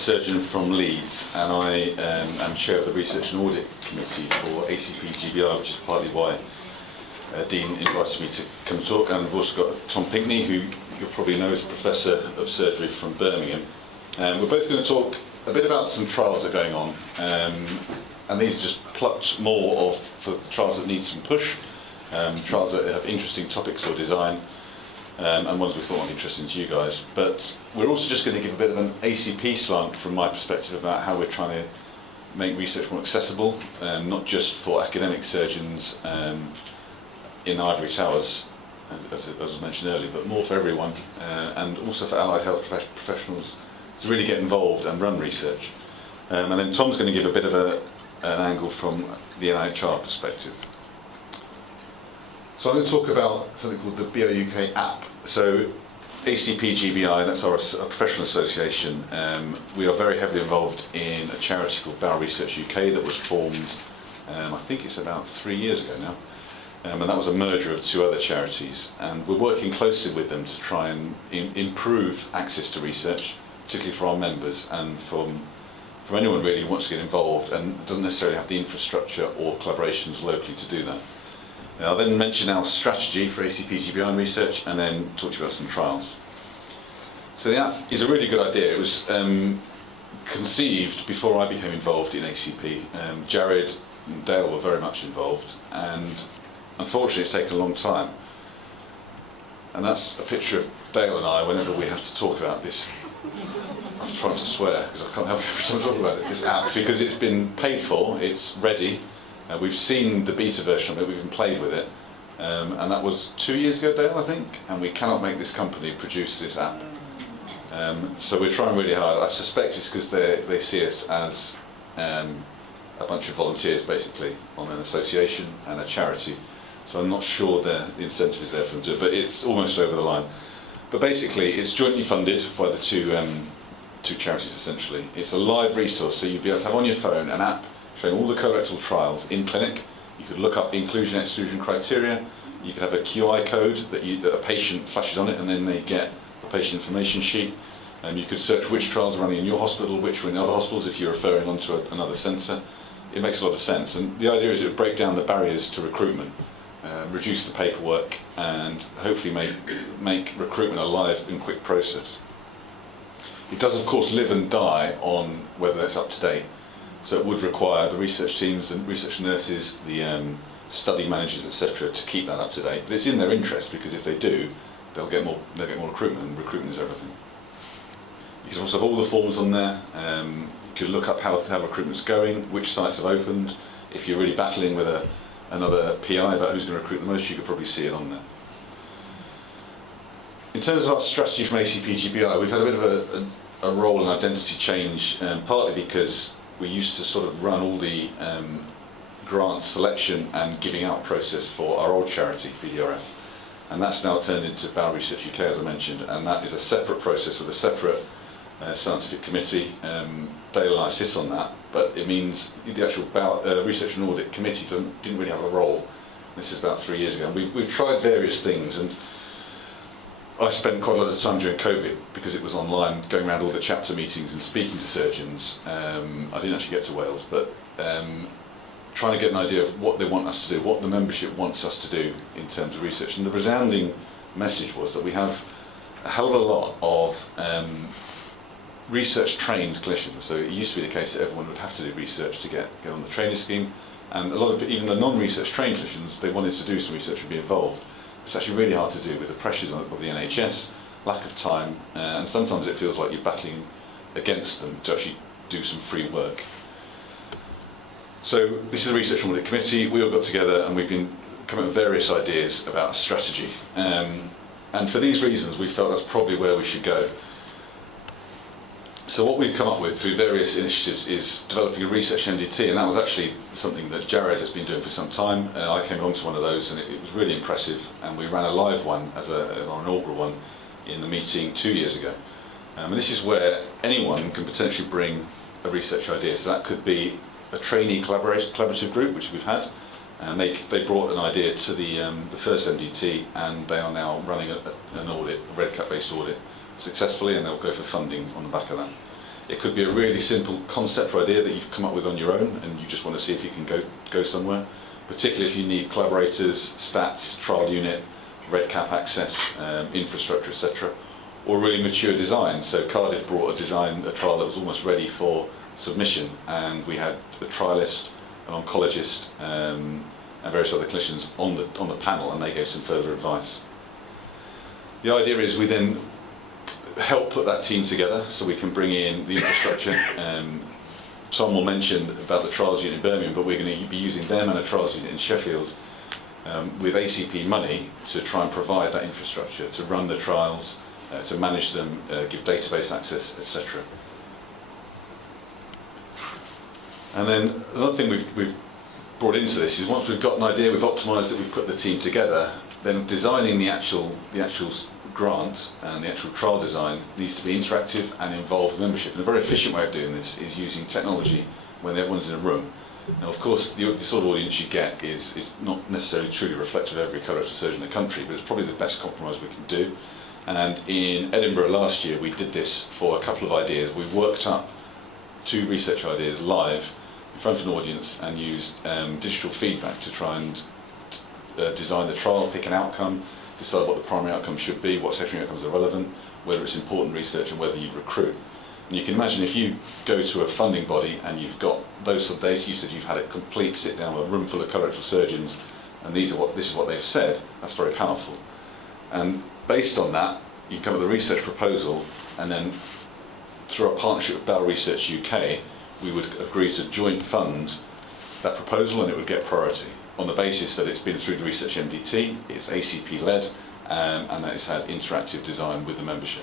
surgeon from Leeds, and I am chair of the Research and Audit Committee for ACP-GBI, which is partly why Dean invited me to come and talk. And we've also got Tom Pinkney, who you'll probably know is Professor of Surgery from Birmingham. We're both going to talk a bit about some trials that are going on, and these are just plucked more of for the trials that need some push, trials that have interesting topics or design, and ones we thought might be interesting to you guys. But we're also just going to give a bit of an ACP slant from my perspective about how we're trying to make research more accessible, not just for academic surgeons in ivory towers, as was mentioned earlier, but more for everyone, and also for allied health professionals to really get involved and run research. And then Tom's going to give a bit of an angle from the NIHR perspective. So I'm going to talk about something called the BOUK app. So ACP-GBI, that's our professional association. We are very heavily involved in a charity called Bowel Research UK that was formed, I think it's about 3 years ago now. And that was a merger of two other charities. And we're working closely with them to try and improve access to research, particularly for our members and from anyone really who wants to get involved and doesn't necessarily have the infrastructure or collaborations locally to do that. I'll then mention our strategy for ACP-GBI research and then talk to you about some trials. So the app is a really good idea. It was conceived before I became involved in ACP. Jared and Dale were very much involved, and unfortunately it's taken a long time. And that's a picture of Dale and I whenever we have to talk about this. I'm trying to swear because I can't help it every time I talk about it, this app, because it's been paid for, it's ready. We've seen the beta version of it, we've even played with it, and that was 2 years ago, Dale, I think, and we cannot make this company produce this app. So we're trying really hard. I suspect it's because they see us as a bunch of volunteers, basically, on an association and a charity. So I'm not sure the incentive is there for them to do it, but it's almost over the line. But basically, it's jointly funded by the two charities, essentially. It's a live resource, so you'd be able to have on your phone an app showing all the colorectal trials in clinic. You could look up inclusion and exclusion criteria. You could have a QI code that a patient flashes on it, and then they get the patient information sheet. And you could search which trials are running in your hospital, which were in other hospitals if you're referring on to another centre. It makes a lot of sense. And the idea is it would break down the barriers to recruitment, reduce the paperwork, and hopefully make recruitment a live and quick process. It does, of course, live and die on whether that's up to date. So it would require the research teams, the research nurses, the study managers, etc., to keep that up to date. But it's in their interest, because if they do, they'll get more recruitment, and recruitment is everything. You can also have all the forms on there. You can look up how recruitment's going, which sites have opened. If you're really battling with another PI about who's going to recruit the most, you could probably see it on there. In terms of our strategy from ACP-GBI, we've had a bit of a role and identity change, partly because we used to sort of run all the grant selection and giving out process for our old charity, BDRF. And that's now turned into Bowel Research UK, as I mentioned, and that is a separate process with a separate scientific committee. Dale and I sit on that, but it means the actual Research and Audit Committee didn't really have a role. This is about 3 years ago. And we've tried various things, and I spent quite a lot of time during COVID, because it was online, going around all the chapter meetings and speaking to surgeons. I didn't actually get to Wales, but trying to get an idea of what they want us to do, what the membership wants us to do in terms of research. And the resounding message was that we have a hell of a lot of research-trained clinicians. So it used to be the case that everyone would have to do research to get on the training scheme. And a lot of even the non-research trained clinicians, they wanted to do some research and be involved. It's actually really hard to do with the pressures of the NHS, lack of time, and sometimes it feels like you're battling against them to actually do some free work. So this is a Research and Audit Committee. We all got together and we've been coming up with various ideas about a strategy. And for these reasons, we felt that's probably where we should go. So what we've come up with through various initiatives is developing a research MDT, and that was actually something that Jared has been doing for some time. I came along to one of those, and it was really impressive, and we ran a live one as our inaugural one in the meeting 2 years ago. And this is where anyone can potentially bring a research idea. So that could be a trainee collaborative group, which we've had, and they brought an idea to the first MDT, and they are now running an audit, a Red Cap based audit, successfully, and they'll go for funding on the back of that. It could be a really simple concept or idea that you've come up with on your own and you just want to see if you can go somewhere, particularly if you need collaborators, stats, trial unit, red cap access, infrastructure, etc. Or really mature design. So Cardiff brought a trial that was almost ready for submission, and we had a trialist, an oncologist, and various other clinicians on the panel, and they gave some further advice. The idea is we then help put that team together so we can bring in the infrastructure. Tom will mention about the trials unit in Birmingham, but we're going to be using them and a trials unit in Sheffield with ACP money to try and provide that infrastructure, to run the trials, to manage them, give database access, etc. And then another thing we've brought into this is once we've got an idea, we've optimised it, we've put the team together, then designing the actual grant and the actual trial design needs to be interactive and involve membership. And a very efficient way of doing this is using technology when everyone's in a room. Now, of course, the sort of audience you get is not necessarily truly reflective of every colorectal surgeon in the country, but it's probably the best compromise we can do. And in Edinburgh last year, we did this for a couple of ideas. We worked up 2 research ideas live in front of an audience and used digital feedback to try and design the trial, pick an outcome, decide what the primary outcome should be, what secondary outcomes are relevant, whether it's important research, and whether you'd recruit. And you can imagine if you go to a funding body and you've got those sort of data, you said you've had a complete sit down with a room full of colorectal surgeons, and this is what they've said, that's very powerful. And based on that, you come up with a research proposal, and then through a partnership with Bowel Research UK, we would agree to joint fund that proposal, and it would get priority on the basis that it's been through the Research MDT, it's ACP led, and that it's had interactive design with the membership.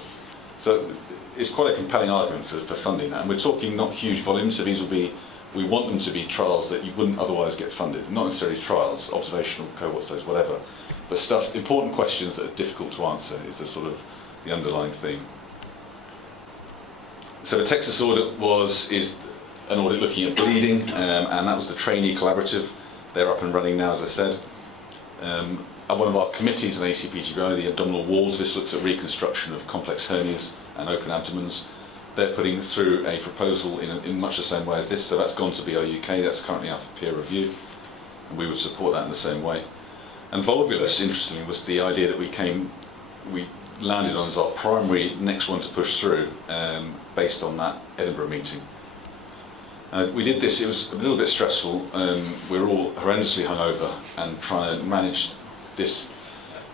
So it's quite a compelling argument for funding that. And we're talking not huge volumes, so we want them to be trials that you wouldn't otherwise get funded. Not necessarily trials, observational cohort studies, whatever, but important questions that are difficult to answer is the underlying theme. So the Texas audit is an audit looking at bleeding, and that was the trainee collaborative. They're up and running now, as I said. One of our committees on ACP-GBI, the abdominal walls, this looks at reconstruction of complex hernias and open abdomens. They're putting through a proposal in much the same way as this, so that's gone to BR UK, that's currently out for peer review, and we would support that in the same way. And volvulus, interestingly, was the idea that we landed on as our primary next one to push through, based on that Edinburgh meeting. We did this, it was a little bit stressful. We were all horrendously hungover and trying to manage this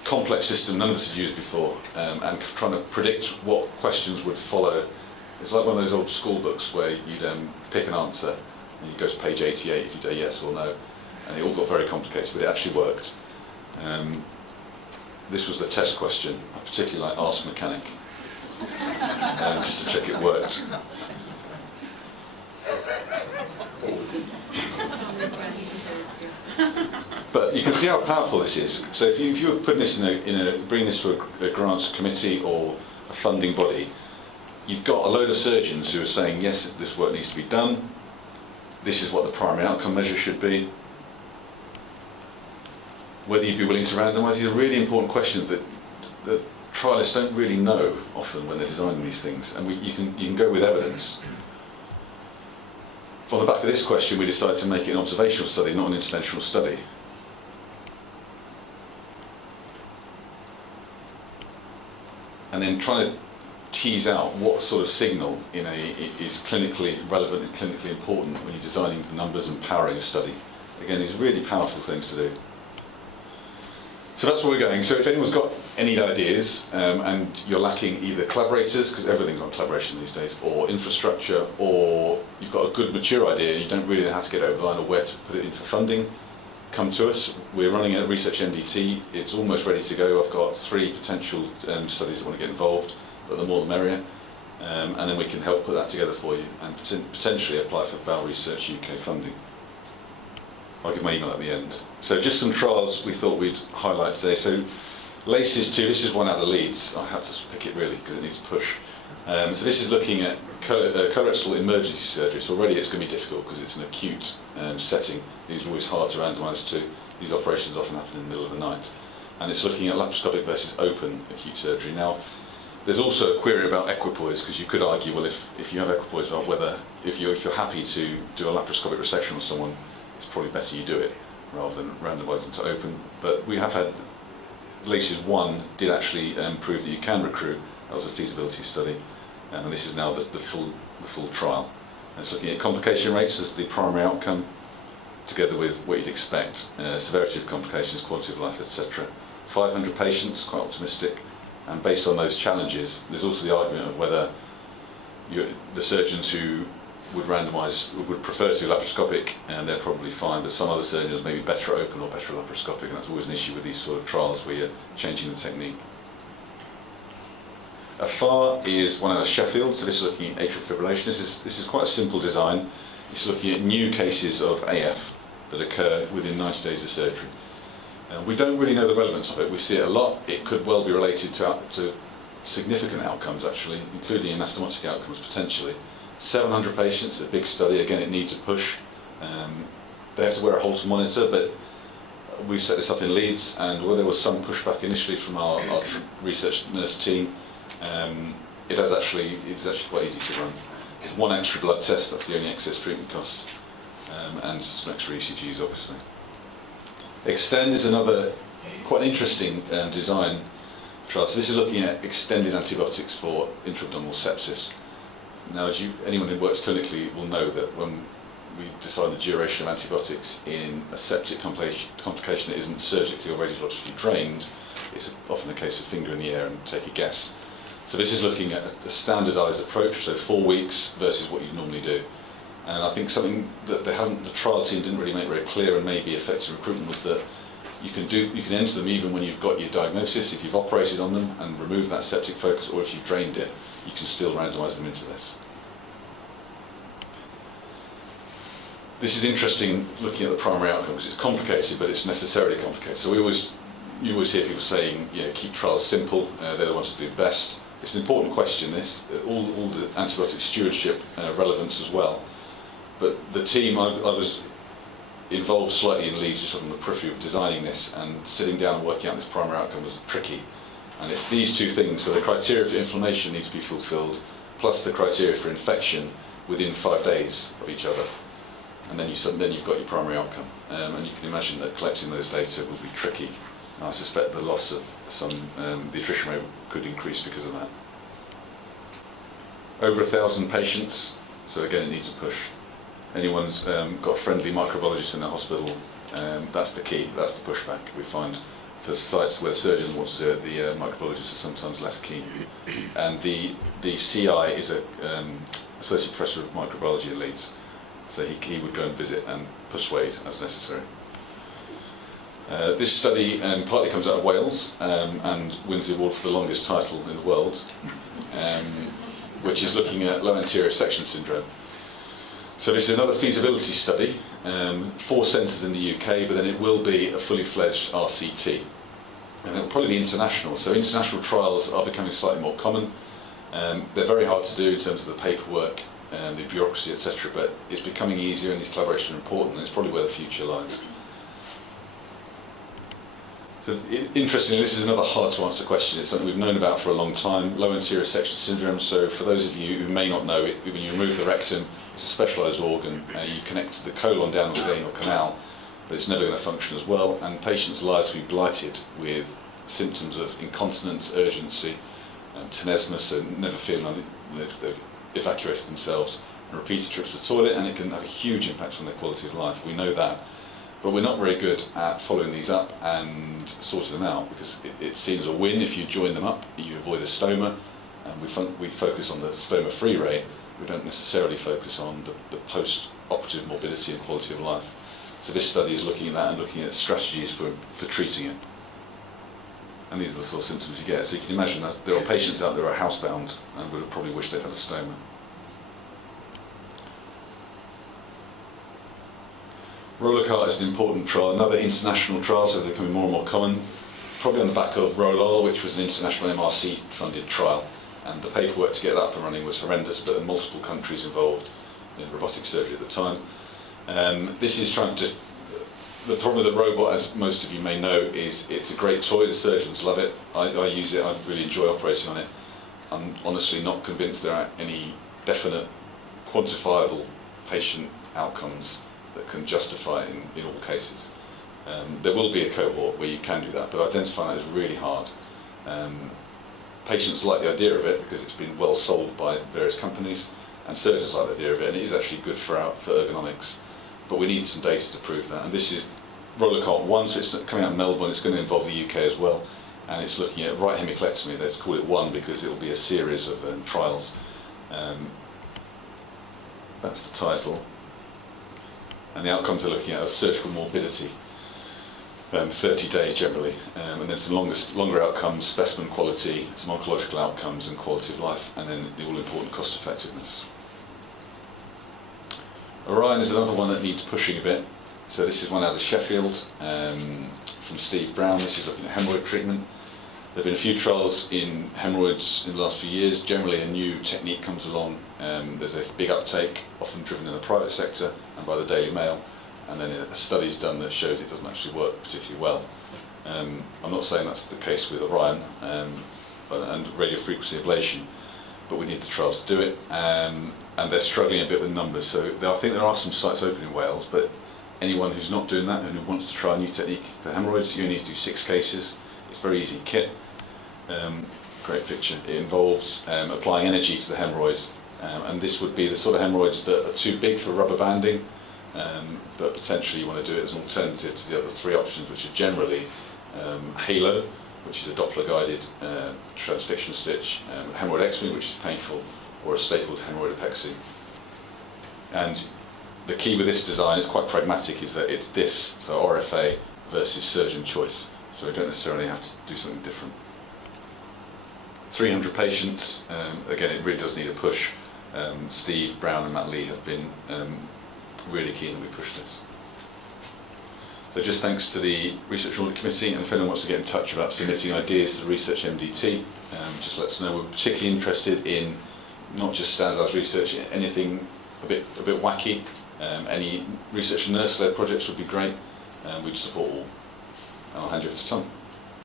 complex system none of us had used before, and trying to predict what questions would follow. It's like one of those old school books where you'd pick an answer and you go to page 88 if you say yes or no, and it all got very complicated, but it actually worked. This was the test question. I particularly like Ask Mechanic, just to check it worked. But you can see how powerful this is. So if you were putting this bringing this to a grants committee or a funding body, you've got a load of surgeons who are saying, yes, this work needs to be done. This is what the primary outcome measure should be. Whether you'd be willing to randomise, these are really important questions that trialists don't really know often when they're designing these things, and you can go with evidence. On the back of this question, we decided to make it an observational study, not an interventional study. And then trying to tease out what sort of signal is clinically relevant and clinically important when you're designing the numbers and powering a study. Again, these are really powerful things to do. So that's where we're going. So if anyone's got any ideas and you're lacking either collaborators, because everything's on collaboration these days, or infrastructure, or you've got a good mature idea and you don't really know how to get it over the line or where to put it in for funding, come to us. We're running a research MDT. It's almost ready to go. I've got 3 potential studies that want to get involved, but the more the merrier. And then we can help put that together for you and potentially apply for Bowel Research UK funding. I'll give my email at the end. So just some trials we thought we'd highlight today. So LACES 2, this is one out of Leeds. I had to pick it really because it needs to push. So this is looking at colorectal emergency surgery. So already it's going to be difficult because it's an acute setting. These are always hard to randomise to. These operations often happen in the middle of the night. And it's looking at laparoscopic versus open acute surgery. Now, There's also a query about equipoise, because you could argue, well, if you have equipoise, about whether if you're happy to do a laparoscopic resection on someone, it's probably better you do it rather than randomise them to open. But we have had LACES 1 did actually prove that you can recruit. That was a feasibility study, and this is now the full trial. And it's looking at complication rates as the primary outcome, together with what you'd expect, severity of complications, quality of life, etc. 500 patients, quite optimistic. And based on those challenges, there's also the argument of whether the surgeons who would prefer to do laparoscopic, and they're probably fine, but some other surgeons may be better open or better laparoscopic, and that's always an issue with these sort of trials where you're changing the technique. AFAR is one out of Sheffield, so this is looking at atrial fibrillation. This is quite a simple design. It's looking at new cases of AF that occur within 90 days of surgery. We don't really know the relevance of it. We see it a lot. It could well be related to significant outcomes, actually, including anastomotic outcomes potentially. 700 patients, a big study. Again, it needs a push. They have to wear a Holter monitor, but we've set this up in Leeds, and where there was some pushback initially from our research nurse team, it's actually quite easy to run. It's one extra blood test, that's the only excess treatment cost, and some extra ECGs, obviously. Extend is another quite interesting design trial. So this is looking at extended antibiotics for intra-abdominal sepsis. Now, anyone who works clinically will know that when we decide the duration of antibiotics in a septic complication that isn't surgically or radiologically drained, it's often a case of finger in the air and take a guess. So this is looking at a standardised approach, so 4 weeks versus what you normally do. And I think something that the trial team didn't really make very clear and maybe affected recruitment was that you can enter them even when you've got your diagnosis. If you've operated on them and removed that septic focus, or if you've drained it, you can still randomise them into this. This is interesting, looking at the primary outcome, because it's complicated, but it's necessarily complicated. So you always hear people saying, keep trials simple. They're the ones to do the best. It's an important question. This all the antibiotic stewardship relevance as well. But the team, I was involved slightly in Leeds, just on the periphery of designing this, and sitting down and working out this primary outcome was tricky. And it's these two things, so the criteria for inflammation needs to be fulfilled, plus the criteria for infection within 5 days of each other. And then you've got your primary outcome. And you can imagine that collecting those data will be tricky. And I suspect the loss of the attrition rate could increase because of that. Over 1,000 patients, so again it needs a push. Anyone's got a friendly microbiologist in their hospital, that's the key, that's the pushback. We find for sites where the surgeon wants to do it, the microbiologists are sometimes less keen. And the CI is a associate professor of microbiology at Leeds, so he would go and visit and persuade as necessary. This study partly comes out of Wales and wins the award for the longest title in the world, which is looking at low anterior section syndrome. So this is another feasibility study, 4 centres in the UK, but then it will be a fully fledged RCT. And it will probably be international. So international trials are becoming slightly more common. They're very hard to do in terms of the paperwork and the bureaucracy, etc. But it's becoming easier, and these collaborations are important, and it's probably where the future lies. So interestingly, this is another hard to answer question. It's something we've known about for a long time, low anterior section syndrome. So for those of you who may not know it, when you remove the rectum, it's a specialised organ. You connect the colon down to the anal canal, but it's never going to function as well. And patients' lives will be blighted with symptoms of incontinence, urgency, tenesmus, so never feeling like they've evacuated themselves, and repeated trips to the toilet, and it can have a huge impact on their quality of life. We know that. But we're not very good at following these up and sorting them out, because it seems a win if you join them up, you avoid a stoma, and we focus on the stoma-free rate. We don't necessarily focus on the post-operative morbidity and quality of life. So this study is looking at that and looking at strategies for treating it. And these are the sort of symptoms you get. So you can imagine that there are patients out there who are housebound and would have probably wished they'd had a stoma. Rolocart is an important trial, another international trial, so they're becoming more and more common, probably on the back of Rolol, which was an international MRC-funded trial, and the paperwork to get that up and running was horrendous, but there were multiple countries involved in robotic surgery at the time. This is trying to... The problem with the robot, as most of you may know, is it's a great toy. The surgeons love it. I use it. I really enjoy operating on it. I'm honestly not convinced there are any definite, quantifiable patient outcomes that can justify it in all cases. There will be a cohort where you can do that, but identifying that is really hard. Patients like the idea of it because it's been well sold by various companies, and surgeons like the idea of it, and it is actually good for ergonomics. But we need some data to prove that, and this is roller cart 1, so it's coming out of Melbourne. It's going to involve the UK as well, and it's looking at right hemiclectomy. They've called it 1 because it will be a series of trials. That's the title, and the outcomes are looking at surgical morbidity, 30 days generally, and then some longer outcomes, specimen quality, some oncological outcomes and quality of life, and then the all-important cost effectiveness. Orion is another one that needs pushing a bit. So this is one out of Sheffield from Steve Brown. This is looking at hemorrhoid treatment. There have been a few trials in hemorrhoids in the last few years. Generally a new technique comes along, there's a big uptake, often driven in the private sector and by the Daily Mail, and then a study's done that shows it doesn't actually work particularly well. I'm not saying that's the case with Orion and radiofrequency ablation, but we need the trials to do it, and they're struggling a bit with numbers. So I think there are some sites open in Wales, but anyone who's not doing that and who wants to try a new technique for hemorrhoids, you only need to do 6 cases. It's very easy kit. Great picture. It involves applying energy to the hemorrhoids, and this would be the sort of hemorrhoids that are too big for rubber banding, but potentially you want to do it as an alternative to the other 3 options, which are generally Halo, which is a Doppler-guided transfixion stitch, hemorrhoidectomy, which is painful, or a stapled hemorrhoidopexy. And the key with this design is quite pragmatic, is that it's this, so RFA versus surgeon choice. So we don't necessarily have to do something different. 300 patients, again it really does need a push. Steve Brown and Matt Lee have been really keen that we push this. So just thanks to the Research Audit Committee, and if anyone wants to get in touch about submitting ideas to the Research MDT, just let us know. We're particularly interested in not just standardised research, anything a bit wacky. Any research and nurse-led projects would be great, and we'd support all. I'll hand you over to Tom.